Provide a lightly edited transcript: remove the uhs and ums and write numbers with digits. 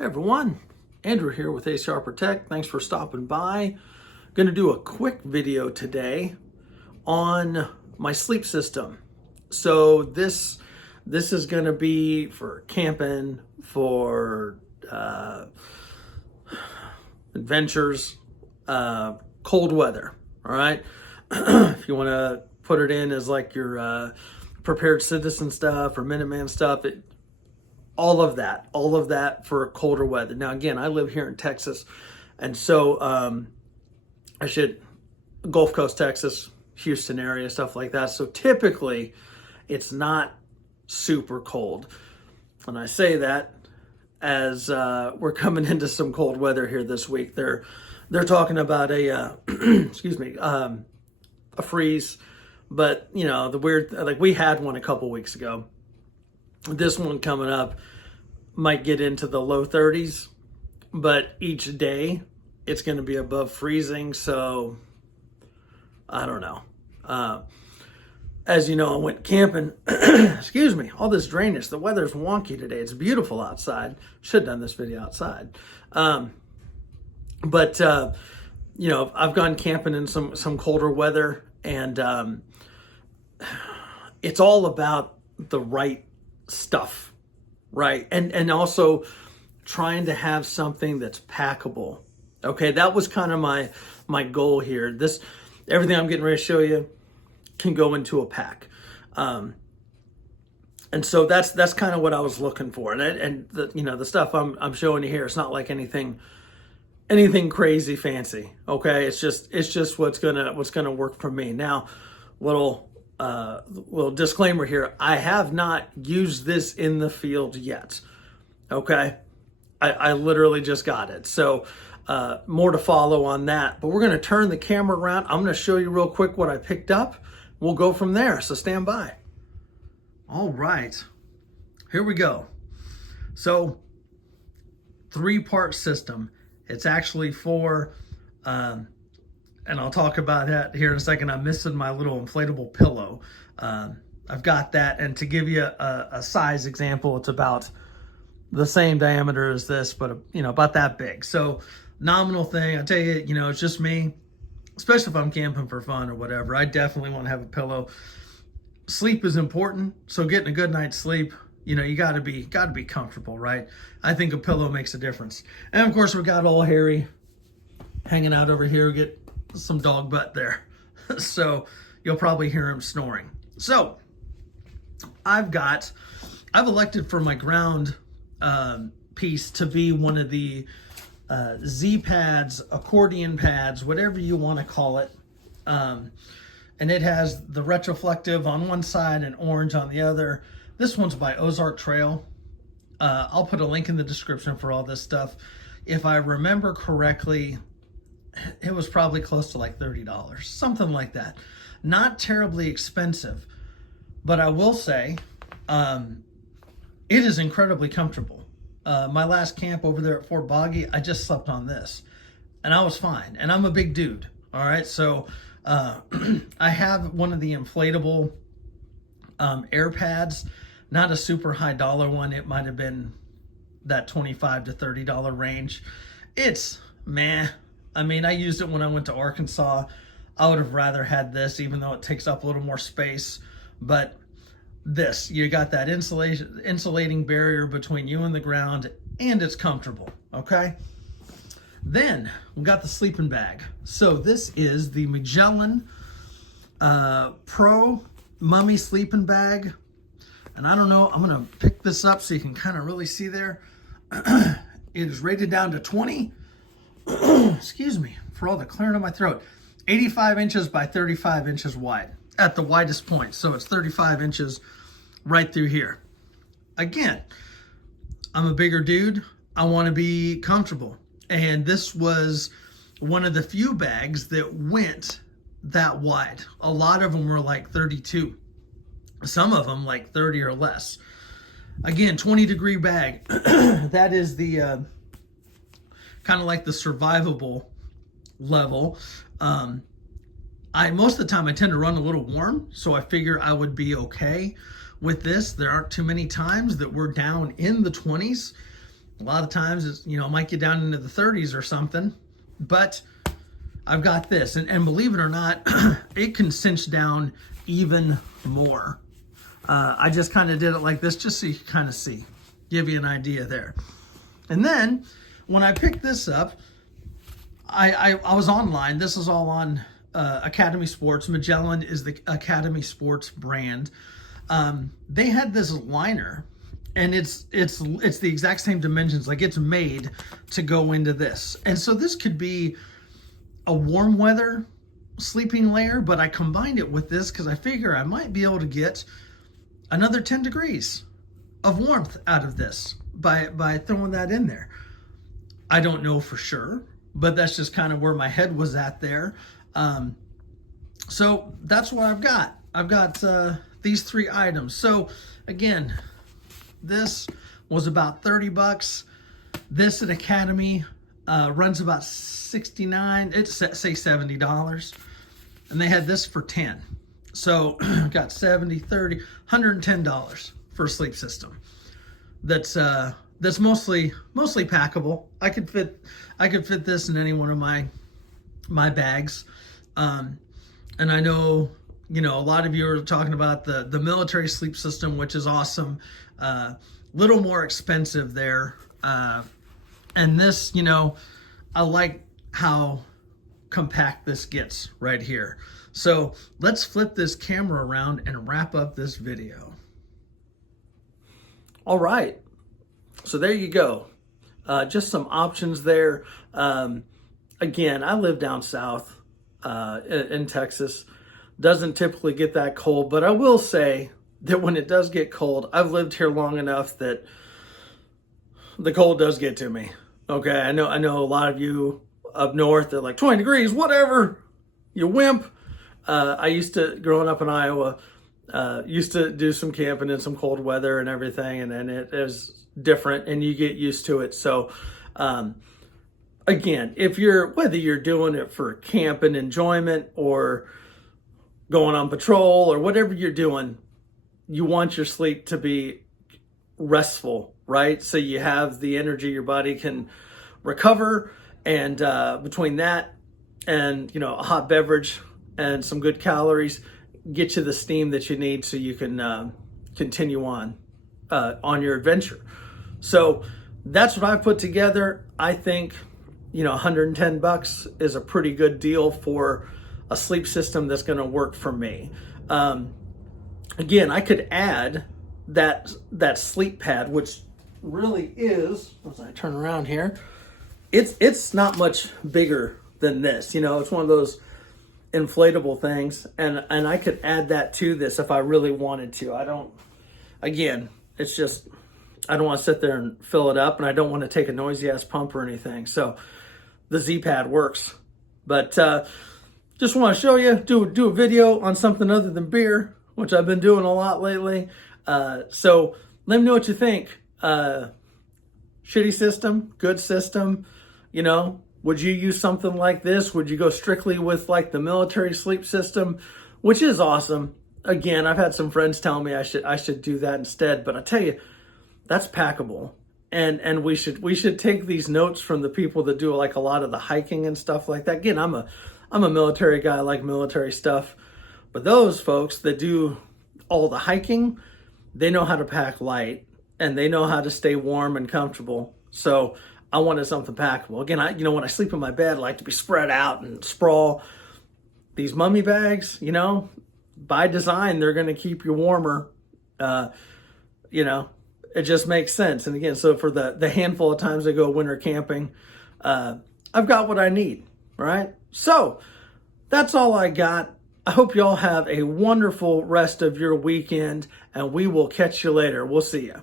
Hey everyone, Andrew here with ACR Protect. Thanks for stopping by. Going to do a quick video today on my sleep system. So this is going to be for camping, for adventures, cold weather. All right, if you want to put it in as like your prepared citizen stuff or Minuteman stuff, all of that for colder weather. Now, again, I live here in Texas, and so Gulf Coast, Texas, Houston area, stuff like that. So typically, it's not super cold. And I say that as we're coming into some cold weather here this week. They're talking about a a freeze, but you know, the weird, like we had one a couple weeks ago. This one coming up might get into the low 30s, but each day it's going to be above freezing. So I don't know. As you know, I went camping. Excuse me, all this drainage. The weather's wonky today. It's beautiful outside. Should have done this video outside. But you know, I've gone camping in some colder weather, and it's all about the right stuff, right? And also trying to have something that's packable. Okay, that was kind of my goal here. Everything I'm getting ready to show you can go into a pack, and so that's kind of what I was looking for. And the stuff I'm showing you here, it's not like anything crazy fancy. Okay, it's just what's gonna work for me. Now, little disclaimer here, I have not used this in the field yet. Okay, I literally just got it, so more to follow on that. But we're going to turn the camera around. I'm going to show you real quick what I picked up. We'll go from there, so stand by. All right, here we go. So 3-part system. It's actually for and I'll talk about that here in a second. I'm missing my little inflatable pillow. I've got that, and to give you a size example, it's about the same diameter as this, but about that big. So nominal thing. I tell you, it's just me, especially if I'm camping for fun or whatever. I definitely want to have a pillow. Sleep is important, so getting a good night's sleep, you got to be comfortable, right? I think a pillow makes a difference. And of course, we got old Harry hanging out over here. Get some dog butt there. So you'll probably hear him snoring. So I've elected for my ground piece to be one of the Z pads, accordion pads, whatever you want to call it. And it has the retroflective on one side and orange on the other. This one's by Ozark Trail. I'll put a link in the description for all this stuff. If I remember correctly, it was probably close to like $30, something like that. Not terribly expensive, but I will say it is incredibly comfortable. My last camp over there at Fort Boggy, I just slept on this, and I was fine. And I'm a big dude, all right? So I have one of the inflatable air pads, not a super high dollar one. It might have been that $25 to $30 range. It's meh. I mean, I used it when I went to Arkansas. I would have rather had this, even though it takes up a little more space. But this, you got that insulating barrier between you and the ground, and it's comfortable, okay? Then we got the sleeping bag. So this is the Magellan Pro Mummy sleeping bag. And I don't know, I'm gonna pick this up so you can kind of really see there. It is rated down to 20. Excuse me for all the clearing of my throat. 85 inches by 35 inches wide at the widest point. So it's 35 inches right through here. Again, I'm a bigger dude. I want to be comfortable. And this was one of the few bags that went that wide. A lot of them were like 32. Some of them like 30 or less. Again, 20-degree bag. That is the kind of like the survivable level. Most of the time I tend to run a little warm, so I figure I would be okay with this. There aren't too many times that we're down in the 20s. A lot of times it's, it might get down into the 30s or something, but I've got this, and believe it or not, it can cinch down even more. I just kind of did it like this just so you can kind of see, give you an idea there. And then when I picked this up, I was online. This is all on Academy Sports. Magellan is the Academy Sports brand. They had this liner, and it's the exact same dimensions. Like, it's made to go into this. And so this could be a warm weather sleeping layer, but I combined it with this because I figure I might be able to get another 10 degrees of warmth out of this by throwing that in there. I don't know for sure, but that's just kind of where my head was at there. So that's what I've got. I've got these 3 items. So again, this was about $30. This at Academy runs about $69. It's say $70, and they had this for $10. So got 70, 30, $110 for a sleep system. That's mostly packable. I could fit this in any one of my bags. And I know, a lot of you are talking about the military sleep system, which is awesome. Little more expensive there. And this, I like how compact this gets right here. So let's flip this camera around and wrap up this video. All right. So there you go. Just some options there. Again, I live down south in Texas. Doesn't typically get that cold, but I will say that when it does get cold, I've lived here long enough that the cold does get to me. Okay, I know a lot of you up north, they're like 20 degrees, whatever, you wimp. I used to, growing up in Iowa, used to do some camping in some cold weather and everything, and it is different, and you get used to it. So again, whether you're doing it for camp and enjoyment or going on patrol or whatever you're doing, you want your sleep to be restful, right? So you have the energy, your body can recover, and between that and a hot beverage and some good calories, get you the steam that you need so you can continue on your adventure. So that's what I put together. I think $110 is a pretty good deal for a sleep system that's going to work for me. Again, I could add that sleep pad, which really is, as I turn around here, it's not much bigger than this. It's one of those inflatable things, and I could add that to this if I really wanted to. It's just, I don't want to sit there and fill it up, and I don't want to take a noisy ass pump or anything. So the Z pad works, but just want to show you, do a video on something other than beer, which I've been doing a lot lately. So let me know what you think. Shitty system, good system, would you use something like this? Would you go strictly with like the military sleep system, which is awesome? Again, I've had some friends tell me I should do that instead, but I tell you, that's packable. And we should take these notes from the people that do like a lot of the hiking and stuff like that. Again, I'm a military guy, I like military stuff, but those folks that do all the hiking, they know how to pack light and they know how to stay warm and comfortable. So I wanted something packable. Again, when I sleep in my bed, I like to be spread out and sprawl. These mummy bags, by design, they're going to keep you warmer. It just makes sense. And again, so for the handful of times I go winter camping, I've got what I need, right? So that's all I got. I hope y'all have a wonderful rest of your weekend, and we will catch you later. We'll see you.